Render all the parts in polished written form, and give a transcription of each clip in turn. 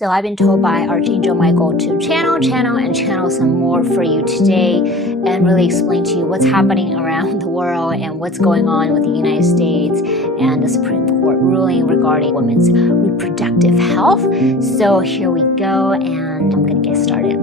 So I've been told by Archangel Michael to channel some more for you today and really explain to you what's happening around the world and what's going on with the United States and the Supreme Court ruling regarding women's reproductive health. So here we go, and I'm going to get started.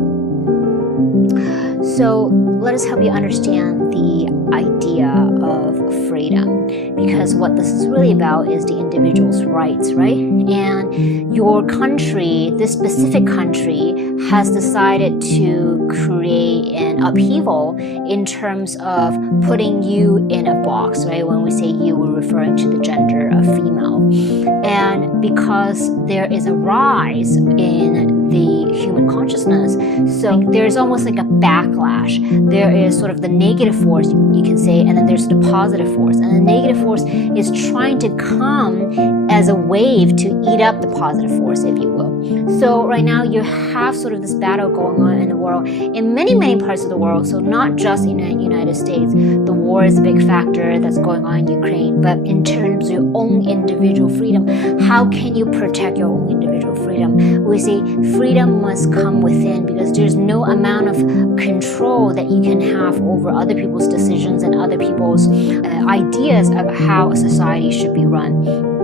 So let us help you understand the idea of freedom, because what this is really about is the individual's rights, right? And your country, this specific country, has decided to create an upheaval in terms of putting you in a box, right? When we say you, we're referring to the gender of female. And because there is a rise in the human consciousness, so there's almost like a backlash. There is sort of the negative force, you can say, and then there's the positive force. And the negative force is trying to come as a wave to eat up the positive force, if you will. So right now you have sort of this battle going on in the world, in many parts of the world. So not just in the United States. The war is a big factor that's going on in Ukraine. But in terms of your own individual freedom, how can you protect your own individual freedom? We say freedom must come within, because there's no amount of control that you can have over other people's decisions and other people's ideas of how a society should be run.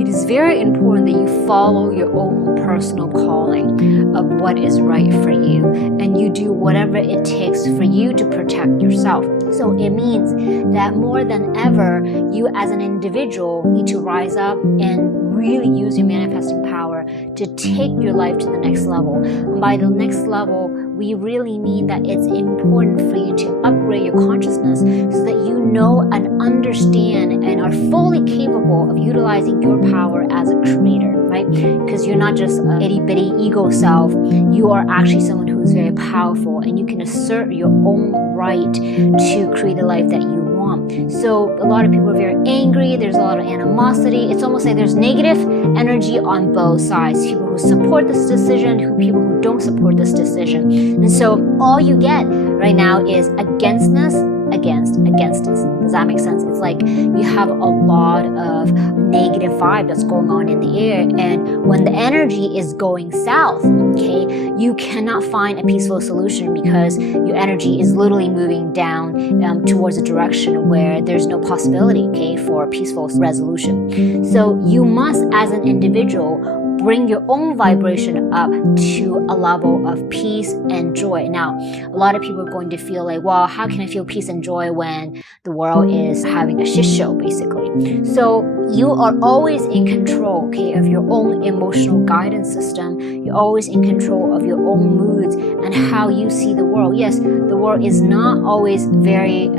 It is very important that you follow your own personal calling of what is right for you, and you do whatever it takes for you to protect yourself. So it means that more than ever, you as an individual need to rise up and really use your manifesting power to take your life to the next level. And by the next level, we really mean that it's important for you to upgrade your consciousness so that you know and understand and are fully capable of utilizing your power as a creator, right? Because you're not just an itty-bitty ego self. You are actually someone who is very powerful, and you can assert your own right to create the life that you want. So a lot of people are very angry. There's a lot of animosity. It's almost like there's negative energy on both sides. People who support this decision, people who don't support this decision. And so all you get right now is againstness, against us. Does that make sense? It's like you have a lot of negative vibe that's going on in the air, and when the energy is going south, okay, you cannot find a peaceful solution because your energy is literally moving down towards a direction where there's no possibility, okay, for a peaceful resolution. So you must, as an individual, bring your own vibration up to a level of peace and joy. Now, a lot of people are going to feel like, well, how can I feel peace and joy when the world is having a shit show, basically? So you are always in control, okay, of your own emotional guidance system. You're always in control of your own moods and how you see the world. Yes, the world is not always very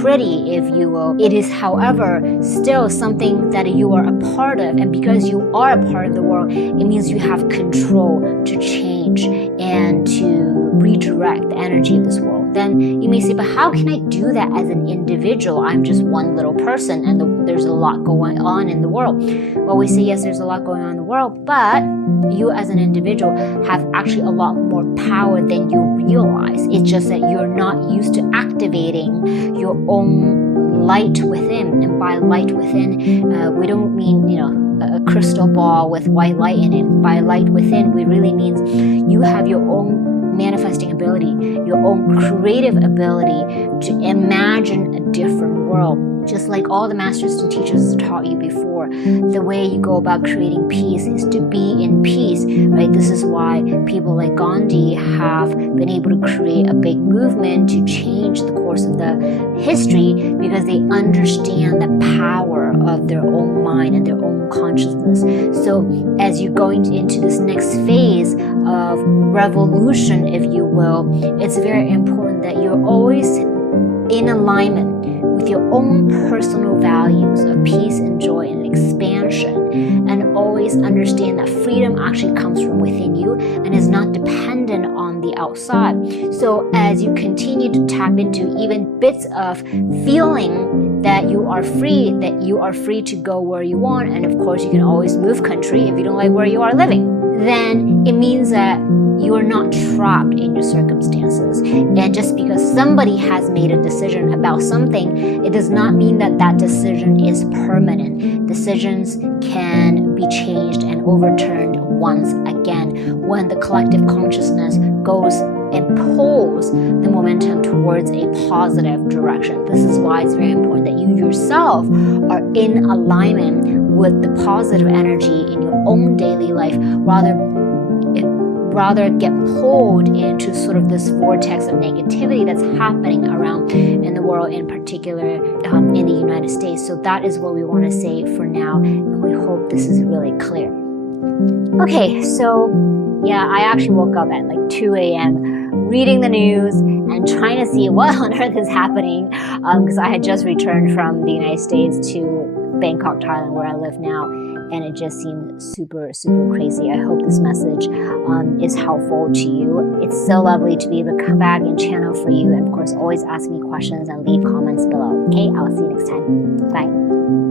pretty, if you will. It is, however, still something that you are a part of. And because you are a part of the world, it means you have control to change and to redirect the energy of this world. Then you may say, but how can I do that as an individual? I'm just one little person, and there's a lot going on in the world. Well, we say, yes, there's a lot going on in the world, but you as an individual have actually a lot more power than you realize. It's just that you're not used to activating your own light within. And by light within, we don't mean, a crystal ball with white light in it. By light within, we really means you have your own manifesting ability, your own creative ability to imagine a different world. Just like all the masters and teachers taught you before, the way you go about creating peace is to be in peace, right? This is why people like Gandhi have been able to create a big movement to change the course of the history, because they understand the power of their own mind and their own consciousness. So as you're going into this next phase of revolution, if you will, it's very important that you're always in alignment with your own personal values of peace and joy and expansion, and always understand that freedom actually comes from within you and is not dependent on the outside. So as you continue to tap into even bits of feeling that you are free to go where you want, and of course you can always move country if you don't like where you are living, then it means that you are not trapped in your circumstances. And just because somebody has made a decision about something, it does not mean that that decision is permanent. Decisions can be changed and overturned once again when the collective consciousness goes and pulls the momentum towards a positive direction. This is why it's very important that you yourself are in alignment with the positive energy in your own daily life, rather get pulled into sort of this vortex of negativity that's happening around in the world, in particular in the United States. So that is what we want to say for now, and we hope this is really clear. Okay, so yeah, I actually woke up at like 2 a.m. reading the news and trying to see what on earth is happening, because I had just returned from the United States to Bangkok, Thailand, where I live now, and it just seemed super, super crazy. I hope this message is helpful to you. It's so lovely to be able to come back and channel for you, and of course, always ask me questions and leave comments below. Okay, I'll see you next time. Bye.